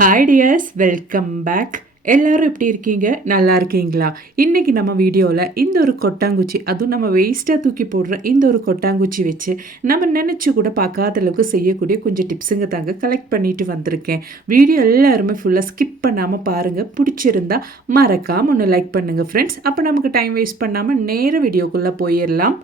Hi tears, welcome back. எல்லாரும் எப்படி இருக்கீங்க? நல்லா இருக்கீங்களா? இன்றைக்கி நம்ம வீடியோவில் இந்த ஒரு கொட்டாங்குச்சி, அதுவும் நம்ம வேஸ்ட்டாக தூக்கி போடுற இந்த ஒரு கொட்டாங்குச்சி வச்சு நம்ம நினச்சி கூட பார்க்காத அளவுக்கு செய்யக்கூடிய கொஞ்சம் டிப்ஸுங்க தாங்க கலெக்ட் பண்ணிட்டு வந்திருக்கேன். வீடியோ எல்லாருமே ஃபுல்லாக ஸ்கிப் பண்ணாமல் பாருங்கள். பிடிச்சிருந்தா மறக்காமல் ஒன்று லைக் பண்ணுங்கள் ஃப்ரெண்ட்ஸ். அப்போ நமக்கு டைம் வேஸ்ட் பண்ணாமல் நேர வீடியோக்குள்ளே போயிடலாம்.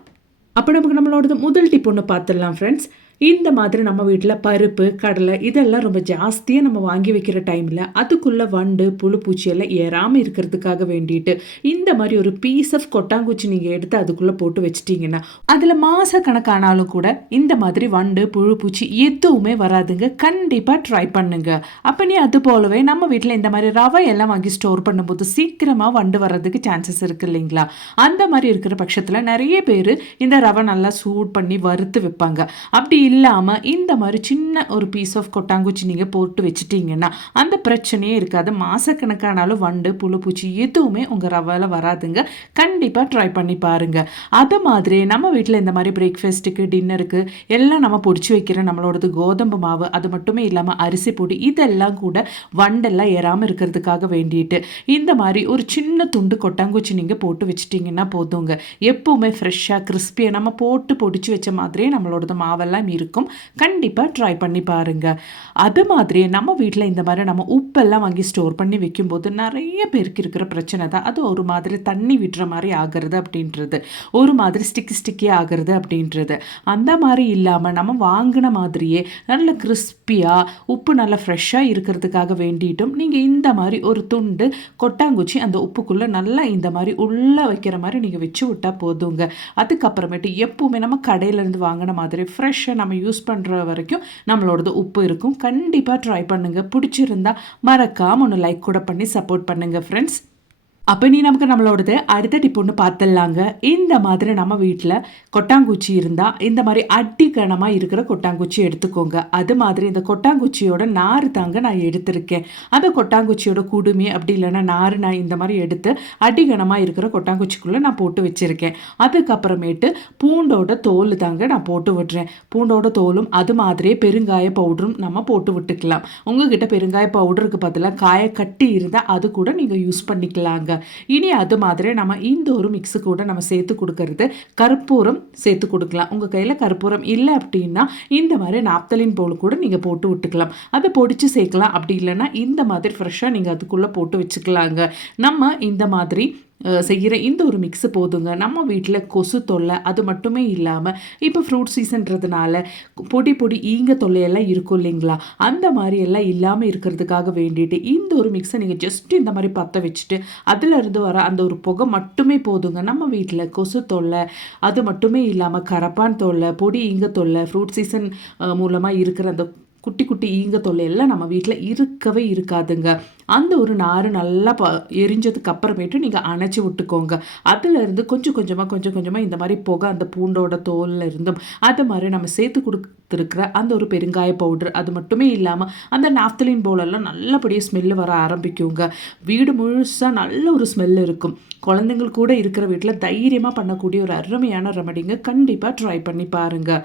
அப்போ நமக்கு நம்மளோட முதல் டிப் ஒன்று பார்த்துடலாம் ஃப்ரெண்ட்ஸ். இந்த மாதிரி நம்ம வீட்டில் பருப்பு, கடலை இதெல்லாம் ரொம்ப ஜாஸ்தியாக நம்ம வாங்கி வைக்கிற டைமில் அதுக்குள்ளே வண்டு, புழு, பூச்சி எல்லாம் ஏறாமல் இருக்கிறதுக்காக வேண்டிட்டு இந்த மாதிரி ஒரு பீஸ் ஆஃப் கொட்டாங்குச்சி நீங்கள் எடுத்து அதுக்குள்ளே போட்டு வச்சிட்டிங்கன்னா அதில் மாத கணக்கானாலும் கூட இந்த மாதிரி வண்டு, புழு, பூச்சி எதுவுமே வராதுங்க. கண்டிப்பாக ட்ரை பண்ணுங்க. அப்போ நீ அது போலவே நம்ம வீட்டில் இந்த மாதிரி ரவை எல்லாம் வாங்கி ஸ்டோர் பண்ணும்போது சீக்கிரமாக வண்டு வர்றதுக்கு சான்சஸ் இருக்குது இல்லைங்களா? அந்த மாதிரி இருக்கிற பட்சத்தில் நிறைய பேர் இந்த ரவை நல்லா சூட் பண்ணி வறுத்து வைப்பாங்க. அப்படி இல்லாமல் இந்த மாதிரி சின்ன ஒரு பீஸ் ஆஃப் கொட்டாங்குச்சி நீங்கள் போட்டு வச்சுட்டிங்கன்னா அந்த பிரச்சனையே இருக்காது. மாதக்கணக்கானாலும் வண்டு, புழு, பூச்சி எதுவுமே உங்கள் ரவையில் வராதுங்க. கண்டிப்பாக ட்ரை பண்ணி பாருங்கள். அது மாதிரி நம்ம வீட்டில் இந்த மாதிரி பிரேக்ஃபாஸ்ட்டுக்கு, டின்னருக்கு எல்லாம் நம்ம பொடிச்சு வைக்கிற நம்மளோடது கோதம்பு மாவு, அது மட்டுமே இல்லாமல் அரிசி பொடி இதெல்லாம் கூட வண்டெல்லாம் ஏறாமல் இருக்கிறதுக்காக வேண்டிட்டு இந்த மாதிரி ஒரு சின்ன துண்டு கொட்டாங்குச்சி நீங்கள் போட்டு வச்சுட்டிங்கன்னா போதுங்க. எப்பவுமே ஃப்ரெஷ்ஷாக கிறிஸ்பியாக நம்ம போட்டு பொடிச்சு வச்ச மாதிரியே நம்மளோடது மாவெல்லாம் இருக்கும். கண்டிப்பாக ட்ரை பண்ணி பாருங்க. அது மாதிரி நம்ம வீட்டில் இந்த மாதிரி நம்ம உப்பெல்லாம் வாங்கி ஸ்டோர் பண்ணி வைக்கும்போது நிறைய பேருக்கு இருக்கிற பிரச்சனை தான் அது ஒரு மாதிரி தண்ணி விடுற மாதிரி ஆகிறது அப்படின்றது, ஒரு மாதிரி ஸ்டிக்கி ஆகிறது அப்படின்றது. அந்த மாதிரி இல்லாமல் நம்ம வாங்கின மாதிரியே நல்ல கிறிஸ்பியாக உப்பு நல்லா ஃப்ரெஷ்ஷாக இருக்கிறதுக்காக வேண்டிட்டும் நீங்கள் இந்த மாதிரி ஒரு துண்டு கொட்டாங்குச்சி அந்த உப்புக்குள்ளே நல்லா இந்த மாதிரி உள்ளே வைக்கிற மாதிரி நீங்கள் வச்சு விட்டால் போதுங்க. அதுக்கப்புறமேட்டு எப்பவுமே நம்ம கடையிலேருந்து வாங்கின மாதிரி ஃப்ரெஷ்ஷாக நம்ம யூஸ் பண்ணுற வரைக்கும் நம்மளோடது உப்பு இருக்கும். கண்டிப்பாக ட்ரை பண்ணுங்கள். பிடிச்சிருந்தா மறக்காம ஒன்று லைக் கூட பண்ணி சப்போர்ட் பண்ணுங்கள் ஃப்ரெண்ட்ஸ். அப்போ நீ நமக்கு நம்மளோடது அடுத்த டிப் ஒன்று பார்த்துடலாங்க. இந்த மாதிரி நம்ம வீட்டில் கொட்டாங்குச்சி இருந்தால் இந்த மாதிரி அடிக்கணமாக இருக்கிற கொட்டாங்குச்சி எடுத்துக்கோங்க. அது மாதிரி இந்த கொட்டாங்குச்சியோட நார் தாங்க நான் எடுத்திருக்கேன். அந்த கொட்டாங்குச்சியோட குடுமி அப்படி இல்லைன்னா நார் நான் இந்த மாதிரி எடுத்து அடிக்கணமாக இருக்கிற கொட்டாங்குச்சிக்குள்ளே நான் போட்டு வச்சுருக்கேன். அதுக்கப்புறமேட்டு பூண்டோட தோல் தாங்க நான் போட்டு விடுறேன். பூண்டோட தோலும் அது மாதிரியே பெருங்காய பவுடரும் நம்ம போட்டு விட்டுக்கலாம். உங்ககிட்ட பெருங்காய பவுடருக்கு பதிலாக காய கட்டி இருந்தால் அது கூட நீங்கள் யூஸ் பண்ணிக்கலாங்க. இனி அது மாதிரி நம்ம இந்த ஒரு மிக்ஸு கூட நம்ம சேர்த்து கொடுக்கறது கற்பூரம் சேர்த்து கொடுக்கலாம். உங்கள் கையில் கற்பூரம் இல்லை அப்படின்னா இந்த மாதிரி நாப்தலின் போல் கூட நீங்கள் போட்டு விட்டுக்கலாம். அதை பொடிச்சு சேர்க்கலாம். அப்படி இல்லைன்னா இந்த மாதிரி ஃப்ரெஷ்ஷாக நீங்கள் அதுக்குள்ளே போட்டு வச்சுக்கலாங்க. நம்ம இந்த மாதிரி செய்கிற இந்த ஒரு மிக்ஸு போதுங்க. நம்ம வீட்டில் கொசு தொல்லை அது மட்டுமே இல்லாமல் இப்போ ஃப்ரூட் சீசன்றதுனால பொடி ஈங்க தொல்லையெல்லாம் இருக்கும் இல்லைங்களா? அந்த மாதிரி எல்லாம் இல்லாமல் இருக்கிறதுக்காக வேண்டிட்டு இந்த ஒரு மிக்ஸை நீங்கள் ஜஸ்ட் இந்த மாதிரி பற்ற வச்சுட்டு அதிலிருந்து வர அந்த ஒரு புகை மட்டுமே போதுங்க. நம்ம வீட்டில் கொசு தொல்லை அது மட்டுமே இல்லாமல் கரப்பான் தொல்லை, பொடி ஈங்க தொல்லை, ஃப்ரூட் சீசன் மூலமாக இருக்கிற அந்த குட்டி ஈங்க தொல்லை எல்லாம் நம்ம வீட்டில் இருக்கவே இருக்காதுங்க. அந்த ஒரு நார் நல்லா எரிஞ்சதுக்கு அப்புறமேட்டு நீங்கள் அணைச்சி விட்டுக்கோங்க. அதிலிருந்து கொஞ்சம் கொஞ்சமாக இந்த மாதிரி புகை அந்த பூண்டோட தோலில் இருந்தும் அது மாதிரி நம்ம சேர்த்து கொடுத்துருக்குற அந்த ஒரு பெருங்காய பவுடர் அது மட்டுமே இல்லாமல் அந்த நாப்தலின் போலெல்லாம் நல்லபடியாக ஸ்மெல்லு வர ஆரம்பிக்குங்க. வீடு முழுசாக நல்ல ஒரு ஸ்மெல் இருக்கும். குழந்தைங்கள் கூட இருக்கிற வீட்டில் தைரியமாக பண்ணக்கூடிய ஒரு அருமையான ரெமடிங்க. கண்டிப்பாக ட்ரை பண்ணி பாருங்கள்.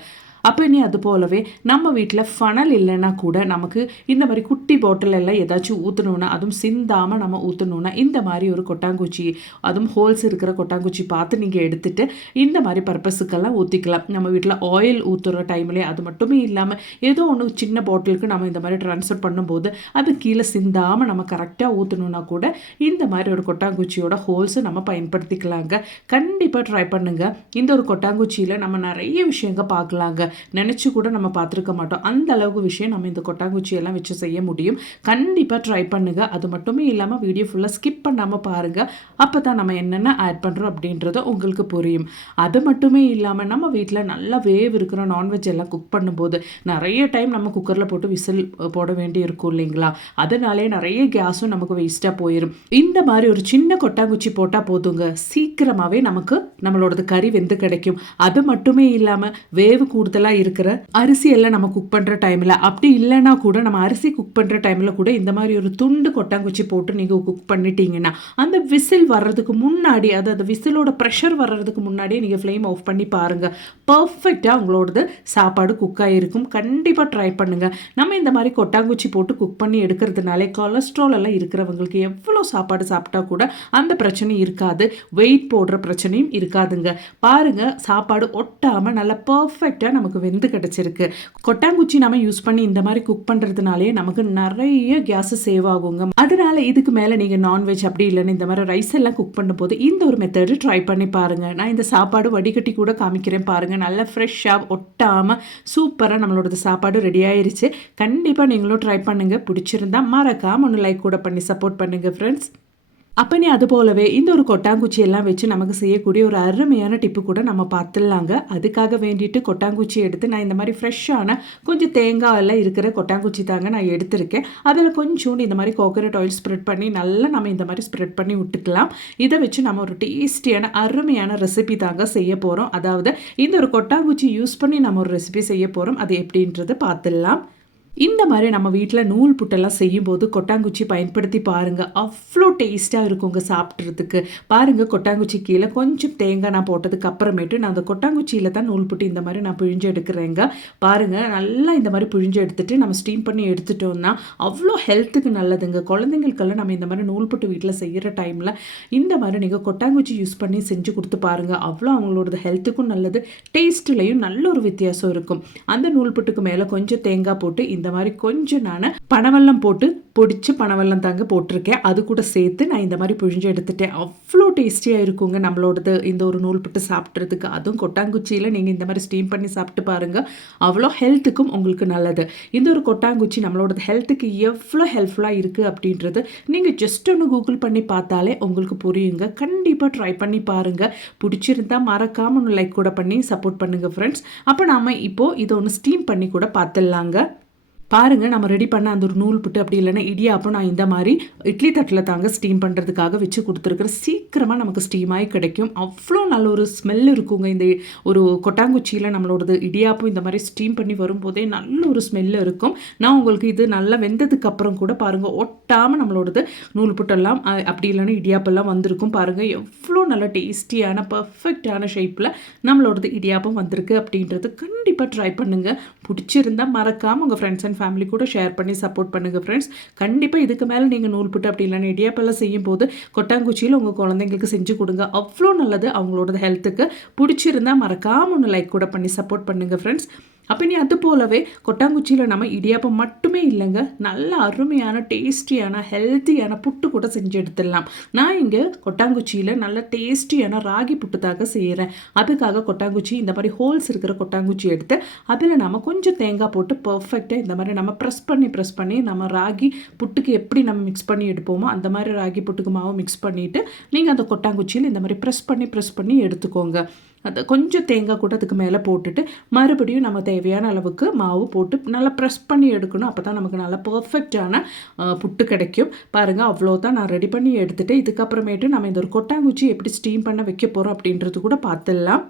அப்போ நீ அது போலவே நம்ம வீட்டில் ஃபனல் இல்லைன்னா கூட நமக்கு இந்த மாதிரி குட்டி பாட்டில் எல்லாம் ஏதாச்சும் ஊற்றணுன்னா அதுவும் சிந்தாமல் நம்ம ஊற்றணுன்னா இந்த மாதிரி ஒரு கொட்டாங்குச்சி அதுவும் ஹோல்ஸ் இருக்கிற கொட்டாங்குச்சி பார்த்து நீங்கள் எடுத்துகிட்டு இந்த மாதிரி பர்பஸுக்கெல்லாம் ஊற்றிக்கலாம். நம்ம வீட்டில் ஆயில் ஊற்றுற டைம்லேயே அது மட்டுமே இல்லாமல் ஏதோ ஒன்று சின்ன பாட்டிலுக்கு நம்ம இந்த மாதிரி ட்ரான்ஸ்ஃபர் பண்ணும்போது அது கீழே சிந்தாமல் நம்ம கரெக்டாக ஊற்றணுன்னா கூட இந்த மாதிரி ஒரு கொட்டாங்குச்சியோட ஹோல்ஸை நம்ம பயன்படுத்திக்கலாங்க. கண்டிப்பாக ட்ரை பண்ணுங்கள். இந்த ஒரு கொட்டாங்குச்சியில் நம்ம நிறைய விஷயங்கள் பார்க்கலாங்க. நினச்சி கூட நம்ம பார்த்துருக்க மாட்டோம். அந்த அளவுக்கு விஷயம் நம்ம இந்த கொட்டாங்குச்சியெல்லாம் வச்சு செய்ய முடியும். கண்டிப்பாக ட்ரை பண்ணுங்கள். அது மட்டுமே இல்லாமல் வீடியோ ஃபுல்லாக ஸ்கிப் பண்ணாமல் பாருங்கள். அப்போ தான் நம்ம என்னென்ன ஆட் பண்ணுறோம் அப்படின்றத உங்களுக்கு புரியும். அது மட்டுமே இல்லாமல் நம்ம வீட்டில் நல்லா வேவ் இருக்கிற நான்வெஜ் எல்லாம் குக் பண்ணும்போது நிறைய டைம் நம்ம குக்கரில் போட்டு விசில் போட வேண்டி இருக்கும் இல்லைங்களா? அதனாலே நிறைய கேஸும் நமக்கு வேஸ்ட்டாக போயிடும். இந்த மாதிரி ஒரு சின்ன கொட்டாங்குச்சி போட்டால் போதுங்க, சீக்கிரமாகவே நமக்கு நம்மளோடது கறி வெந்து கிடைக்கும். அது மட்டுமே இல்லாமல் வேவு கூடுதல் வத்தலா இருக்கிற அரிசி எல்லாம் நம்ம குக் பண்ற டைம்ல, அப்படி இல்லைன்னா கூட நம்ம அரிசி குக் பண்ற டைம்ல கூட இந்த மாதிரி ஒரு துண்டு கொட்டாங்குச்சி போட்டு நீங்க குக் பண்ணிட்டீங்கன்னா, அந்த விசில் வர்றதுக்கு முன்னாடி, அதாவது விசிலோட ப்ரெஷர் வர்றதுக்கு முன்னாடியே நீங்க ஃப்ளேம் ஆஃப் பண்ணி பாருங்க. பர்ஃபெக்டா உங்களோடது சாப்பாடு குக் ஆகிருக்கும். கண்டிப்பா ட்ரை பண்ணுங்க. நம்ம இந்த மாதிரி கொட்டாங்குச்சி போட்டு குக் பண்ணி எடுக்கிறதுனாலே கொலஸ்ட்ரால் எல்லாம் இருக்கிறவங்களுக்கு எவ்வளோ சாப்பாடு சாப்பிட்டா கூட அந்த பிரச்சனை இருக்காது. வெயிட் போடுற பிரச்சனையும் இருக்காதுங்க. பாருங்க, சாப்பாடு ஒட்டாம நல்லா பர்ஃபெக்டா நமக்கு வெந்து கிடைச்சிருக்கு. கொட்டாங்குச்சி நம்ம யூஸ் பண்ணி இந்த மாதிரி குக் பண்றதுனாலே நமக்கு நிறைய கேஸ் சேவ் ஆகுங்க. அதனால இதுக்கு மேல நீங்க நான்வெஜ் அப்படி இல்லைன்னு இந்த மாதிரி ரைஸ் எல்லாம் குக் பண்ணும்போது இந்த ஒரு மெத்தடு ட்ரை பண்ணி பாருங்க. நான் இந்த சாப்பாடு வடிகட்டி கூட காமிக்கிறேன் பாருங்க. நல்லா ஃப்ரெஷ்ஷா ஒட்டாம சூப்பரா நம்மளோட சாப்பாடு ரெடி ஆயிருச்சு. கண்டிப்பா நீங்களும் ட்ரை பண்ணுங்க. பிடிச்சிருந்தா மறக்காம ஒன்று லைக் கூட பண்ணி சப்போர்ட் பண்ணுங்க ஃப்ரெண்ட்ஸ். அப்போ நீ அது போலவே இந்த ஒரு கொட்டாங்குச்சி எல்லாம் வச்சு நமக்கு செய்யக்கூடிய ஒரு அருமையான டிப்பு கூட நம்ம பார்த்துடலாங்க. அதுக்காக வேண்டிட்டு கொட்டாங்குச்சி எடுத்து நான் இந்த மாதிரி ஃப்ரெஷ்ஷான கொஞ்சம் தேங்காய் எல்லாம் இருக்கிற கொட்டாங்குச்சி தாங்க நான் எடுத்திருக்கேன். அதில் கொஞ்சோண்டு இந்த மாதிரி கோகனட் ஆயில் ஸ்ப்ரெட் பண்ணி நல்லா நம்ம இந்த மாதிரி ஸ்ப்ரெட் பண்ணி விட்டுக்கலாம். இதை வச்சு நம்ம ஒரு டேஸ்டியான அருமையான ரெசிபி தாங்க செய்ய போகிறோம். அதாவது இந்த ஒரு கொட்டாங்குச்சி யூஸ் பண்ணி நம்ம ஒரு ரெசிபி செய்ய போகிறோம். அது எப்படின்றது பார்த்துடலாம். இந்த மாதிரி நம்ம வீட்டில் நூல் புட்டெல்லாம் செய்யும்போது கொட்டாங்குச்சி பயன்படுத்தி பாருங்கள். அவ்வளோ டேஸ்ட்டாக இருக்குங்க சாப்பிட்றதுக்கு. பாருங்கள், கொட்டாங்குச்சி கீழே கொஞ்சம் தேங்காய் நான் போட்டதுக்கு அப்புறமேட்டு நான் அந்த கொட்டாங்குச்சியில் தான் நூல் புட்டு இந்த மாதிரி நான் பிழிஞ்சு எடுக்கிறேங்க. பாருங்கள், நல்லா இந்த மாதிரி பிழிஞ்சு எடுத்துகிட்டு நம்ம ஸ்டீம் பண்ணி எடுத்துட்டோம்னா அவ்வளோ ஹெல்த்துக்கு நல்லதுங்க. குழந்தைங்களுக்கெல்லாம் நம்ம இந்த மாதிரி நூல் புட்டு வீட்டில் செய்கிற டைமில் இந்த மாதிரி நீங்கள் கொட்டாங்குச்சி யூஸ் பண்ணி செஞ்சு கொடுத்து பாருங்கள். அவ்வளோ அவங்களோட ஹெல்த்துக்கும் நல்லது, டேஸ்ட்லேயும் நல்ல ஒரு வித்தியாசம் இருக்கும். அந்த நூல் புட்டுக்கு மேலே கொஞ்சம் தேங்காய் போட்டு இந்த மாதிரி கொஞ்சம் நான் பனவெல்லம் போட்டு பொடிச்சு பனவெல்லம் தாங்க போட்டிருக்கேன். அது கூட சேர்த்து நான் இந்த மாதிரி புழிஞ்சு எடுத்துட்டேன். அவ்வளோ டேஸ்டியாக இருக்குங்க நம்மளோடது இந்த ஒரு நூல் புட்டு சாப்பிட்றதுக்கு. அதுவும் கொட்டாங்குச்சியில் நீங்கள் இந்த மாதிரி ஸ்டீம் பண்ணி சாப்பிட்டு பாருங்கள். அவ்வளோ ஹெல்த்துக்கும் உங்களுக்கு நல்லது. இந்த ஒரு கொட்டாங்குச்சி நம்மளோட ஹெல்த்துக்கு எவ்வளோ ஹெல்ப்ஃபுல்லாக இருக்குது அப்படின்றது நீங்கள் ஜஸ்ட் ஒன்று கூகுள் பண்ணி பார்த்தாலே உங்களுக்கு புரியுங்க. கண்டிப்பாக ட்ரை பண்ணி பாருங்கள். பிடிச்சிருந்தா மறக்காமல் ஒன்று லைக் கூட பண்ணி சப்போர்ட் பண்ணுங்கள் ஃப்ரெண்ட்ஸ். அப்போ நாம் இப்போது இதை ஒன்று ஸ்டீம் பண்ணி கூட பார்த்துடலாங்க. பாருங்கள், நம்ம ரெடி பண்ண அந்த ஒரு நூல் புட்டு அப்படி இல்லைன்னா இடியாப்பம் நான் இந்த மாதிரி இட்லி தட்டில் தாங்க ஸ்டீம் பண்ணுறதுக்காக வச்சு கொடுத்துருக்குறேன். சீக்கிரமாக நமக்கு ஸ்டீமாகி கிடைக்கும். அவ்வளோ நல்ல ஒரு ஸ்மெல் இருக்குங்க. இந்த ஒரு கொட்டாங்குச்சியில் நம்மளோடது இடியாப்பம் இந்த மாதிரி ஸ்டீம் பண்ணி வரும்போதே நல்ல ஒரு ஸ்மெல்லு இருக்கும். நான் உங்களுக்கு இது நல்லா வெந்ததுக்கு அப்புறம் கூட பாருங்கள், ஒட்டாமல் நம்மளோடது நூல் புட்டெல்லாம் அப்படி இல்லைன்னா இடியாப்பெல்லாம் வந்திருக்கும். பாருங்கள், எவ்வளோ நல்ல டேஸ்டியான பர்ஃபெக்டான ஷேப்பில் நம்மளோடது இடியாப்பம் வந்திருக்கு அப்படின்றது கண்டிப்பாக ட்ரை பண்ணுங்கள். பிடிச்சிருந்தால் மறக்காமல் உங்கள் ஃப்ரெண்ட்ஸ் அண்ட் ஃபேமிலி கூட ஷேர் பண்ணி சப்போர்ட் பண்ணுங்கள் ஃப்ரெண்ட்ஸ். கண்டிப்பாக இதுக்கு மேலே நீங்கள் நூல் புட்டு அப்படி இல்லைன்னா இடியாப்பெல்லாம் செய்யும் போது கொட்டாங்குச்சியில் உங்கள் குழந்தைங்களுக்கு செஞ்சு கொடுங்க. அவ்வளோ நல்லது அவங்களோட ஹெல்த்துக்கு. பிடிச்சிருந்தால் மறக்காமல் ஒன்று லைக் கூட பண்ணி சப்போர்ட் பண்ணுங்கள் ஃப்ரெண்ட்ஸ். அப்போ நீ அது போலவே கொட்டாங்குச்சியில் நம்ம இடியாப்பம் மட்டுமே இல்லைங்க, நல்ல அருமையான டேஸ்டியான ஹெல்த்தியான புட்டு கூட செஞ்சு எடுத்துடலாம். நான் இங்கே கொட்டாங்குச்சியில் நல்ல டேஸ்டியான ராகி புட்டு தாங்க செய்கிறேன். அதுக்காக கொட்டாங்குச்சி இந்த மாதிரி ஹோல்ஸ் இருக்கிற கொட்டாங்குச்சி எடுத்து அதில் நம்ம கொஞ்சம் தேங்காய் போட்டு பர்ஃபெக்டாக இந்த மாதிரி நம்ம ப்ரெஸ் பண்ணி நம்ம ராகி புட்டுக்கு எப்படி நம்ம மிக்ஸ் பண்ணி எடுப்போமோ அந்த மாதிரி ராகி புட்டுக்கு மாவு மிக்ஸ் பண்ணிவிட்டு நீங்கள் அந்த கொட்டாங்குச்சியில் இந்த மாதிரி ப்ரெஸ் பண்ணி எடுத்துக்கோங்க. அது கொஞ்சம் தேங்காய் கூட அதுக்கு மேலே போட்டுட்டு மறுபடியும் நம்ம தேவையான அளவுக்கு மாவு போட்டு நல்லா ப்ரெஸ் பண்ணி எடுக்கணும். அப்போ தான் நமக்கு நல்லா பர்ஃபெக்டான புட்டு கிடைக்கும். பாருங்கள், அவ்வளோதான் நான் ரெடி பண்ணி எடுத்துகிட்டு இதுக்கப்புறமேட்டு நம்ம இந்த ஒரு கொட்டாங்குச்சி எப்படி ஸ்டீம் பண்ண வைக்க போகிறோம் அப்படின்றது கூட பார்த்துடலாம்.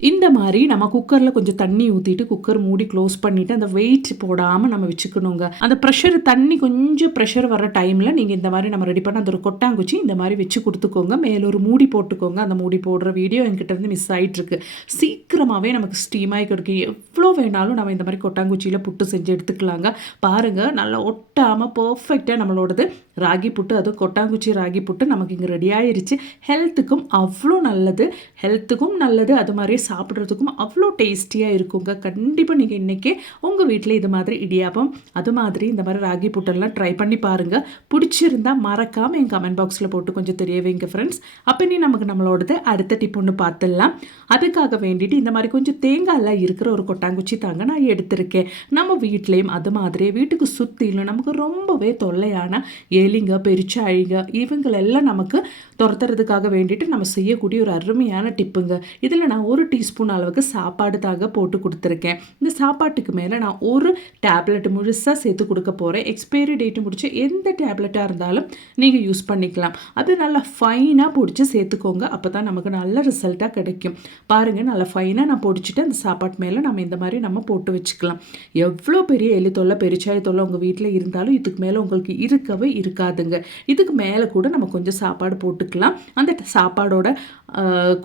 இந்த மாதிரி நம்ம குக்கரில் கொஞ்சம் தண்ணி ஊற்றிட்டு குக்கர் மூடி க்ளோஸ் பண்ணிவிட்டு அந்த வெயிட் போடாமல் நம்ம வச்சுக்கணுங்க. அந்த ப்ரெஷர் தண்ணி கொஞ்சம் ப்ரெஷர் வர டைமில் நீங்கள் இந்த மாதிரி நம்ம ரெடி பண்ண அந்த ஒரு கொட்டாங்குச்சி இந்த மாதிரி வச்சு கொடுத்துக்கோங்க. மேலே ஒரு மூடி போட்டுக்கோங்க. அந்த மூடி போடுற வீடியோ என்கிட்ட இருந்து மிஸ் ஆகிட்டுருக்கு. சீக்கிரமாகவே நமக்கு ஸ்டீமாகி கிடைக்கும். எவ்வளோ வேணாலும் நம்ம இந்த மாதிரி கொட்டாங்குச்சியில் புட்டு செஞ்சு எடுத்துக்கலாங்க. பாருங்கள், நல்லா ஒட்டாமல் பர்ஃபெக்டாக நம்மளோடது ராகி புட்டு, அதுவும் கொட்டாங்குச்சி ராகி புட்டு நமக்கு இங்கே ரெடி ஆயிடுச்சு. ஹெல்த்துக்கும் அவ்வளோ நல்லது, அது மாதிரியே சாப்பிட்றதுக்கும் அவ்வளோ டேஸ்டியாக இருக்குங்க. கண்டிப்பாக நீங்கள் இன்றைக்கி உங்கள் வீட்டில் இது மாதிரி இடியாப்பம் அது மாதிரி இந்த மாதிரி ராகி புட்டெல்லாம் ட்ரை பண்ணி பாருங்கள். பிடிச்சிருந்தால் மறக்காமல் என் கமெண்ட் பாக்ஸில் போட்டு கொஞ்சம் தெரிய வைங்க ஃப்ரெண்ட்ஸ். அப்போ நீ நம்மளோடது அடுத்த டிப் ஒன்று பார்த்துடலாம். அதுக்காக வேண்டிட்டு இந்த மாதிரி கொஞ்சம் தேங்காயெல்லாம் இருக்கிற ஒரு கொட்டாங்குச்சி தாங்க நான் எடுத்திருக்கேன். நம்ம வீட்லேயும் அது மாதிரி வீட்டுக்கு சுற்றிலும் நமக்கு ரொம்பவே தொல்லையான எலிங்க பெருச்சாழிங்க இவங்களெல்லாம் நமக்கு துரத்துறதுக்காக வேண்டிட்டு நம்ம செய்யக்கூடிய ஒரு அருமையான டிப்புங்க. இதில் நான் 1 டீஸ்பூன் டீஸ்பூன் அளவுக்கு சாப்பாடு தாங்க போட்டு கொடுத்துருக்கேன். இந்த சாப்பாட்டுக்கு மேலே நான் ஒரு டேப்லெட் முழுசாக சேர்த்து கொடுக்க போகிறேன். எக்ஸ்பைரி டேட்டு முடிச்சு எந்த டேப்லெட்டாக இருந்தாலும் நீங்கள் யூஸ் பண்ணிக்கலாம். அது நல்லா ஃபைனாக பொடிச்சு சேர்த்துக்கோங்க. அப்போ தான் நமக்கு நல்ல ரிசல்ட்டாக கிடைக்கும். பாருங்கள், நல்லா ஃபைனாக நான் பொடிச்சிட்டு அந்த சாப்பாட்டு மேலே நம்ம இந்த மாதிரி நம்ம போட்டு வச்சுக்கலாம். எவ்வளோ பெரிய எலி தொல்லை பெருச்சாளி தொல்லை உங்கள் வீட்டில் இருந்தாலும் இதுக்கு மேலே உங்களுக்கு இருக்கவே இருக்காதுங்க. இதுக்கு மேலே கூட நம்ம கொஞ்சம் சாப்பாடு போட்டுக்கலாம். அந்த சாப்பாடோட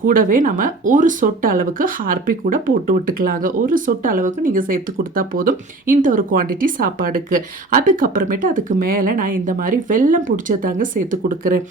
கூடவே நம்ம ஒரு சொட்டு அளவுக்கு ஹார்பி கூட போட்டு விட்டுக்கலாங்க. ஒரு சொட்டு அளவுக்கு நீங்கள் சேர்த்து கொடுத்தா போதும் இந்த ஒரு குவான்டிட்டி சாப்பாடுக்கு. அதுக்கப்புறமேட்டு அதுக்கு மேலே நான் இந்த மாதிரி வெல்லம் பிடிச்சதாங்க சேர்த்து கொடுக்குறேன்.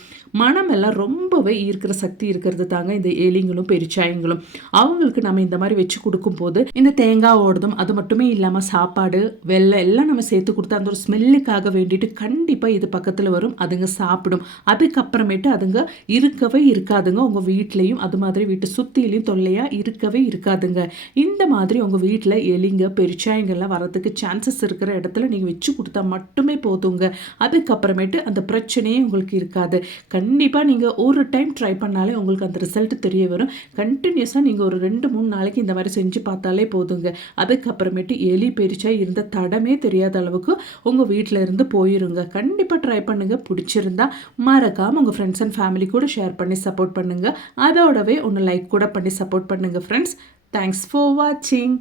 மனம் எல்லாம் ரொம்பவே ஈர்க்கிற சக்தி இருக்கிறது தாங்க இந்த எலிங்களும் பெருச்சாயங்களும். அவங்களுக்கு நம்ம இந்த மாதிரி வச்சு கொடுக்கும்போது இந்த தேங்காய் ஓடுதும் அது மட்டுமே இல்லாமல் சாப்பாடு வெல்லம் எல்லாம் நம்ம சேர்த்து கொடுத்தா அந்த ஒரு ஸ்மெல்லுக்காக வேண்டிட்டு கண்டிப்பாக இது பக்கத்தில் வரும். அதுங்க சாப்பிடும். அதுக்கப்புறமேட்டு அதுங்க இருக்கவே இருக்காதுங்க. உங்கள் வீட்லேயும் அது மாதிரி வீட்டு சுற்றிலையும் தொல்லையாக இருக்கவே இருக்காதுங்க. இந்த மாதிரி உங்கள் வீட்டில் எலிங்க பெருச்சாயங்கள்லாம் வரதுக்கு சான்சஸ் இருக்கிற இடத்துல நீங்கள் வச்சு கொடுத்தா மட்டுமே போதுங்க. அதுக்கப்புறமேட்டு அந்த பிரச்சனையே உங்களுக்கு இருக்காது. கண்டிப்பாக நீங்கள் ஒரு டைம் ட்ரை பண்ணாலே உங்களுக்கு அந்த ரிசல்ட் தெரிய வரும். கண்டினியூஸாக நீங்கள் ஒரு 2-3 நாளைக்கு இந்த மாதிரி செஞ்சு பார்த்தாலே போதுங்க. அதுக்கப்புறமேட்டு எலி பெருச்சாய் இருந்த தடமே தெரியாத அளவுக்கு உங்கள் வீட்டில் இருந்து போயிருங்க. கண்டிப்பாக ட்ரை பண்ணுங்கள். பிடிச்சிருந்தா மறக்காமல் உங்கள் ஃப்ரெண்ட்ஸ் அண்ட் ஃபேமிலி கூட ஷேர் பண்ணி சப்போர்ட் பண்ணுங்கள். அதோடவே ஒன்று லைக் கூட பண்ணி சப்போர்ட் பண்ணுங்கள் ஃப்ரெண்ட்ஸ். தேங்க்ஸ் ஃபார் வாட்சிங்.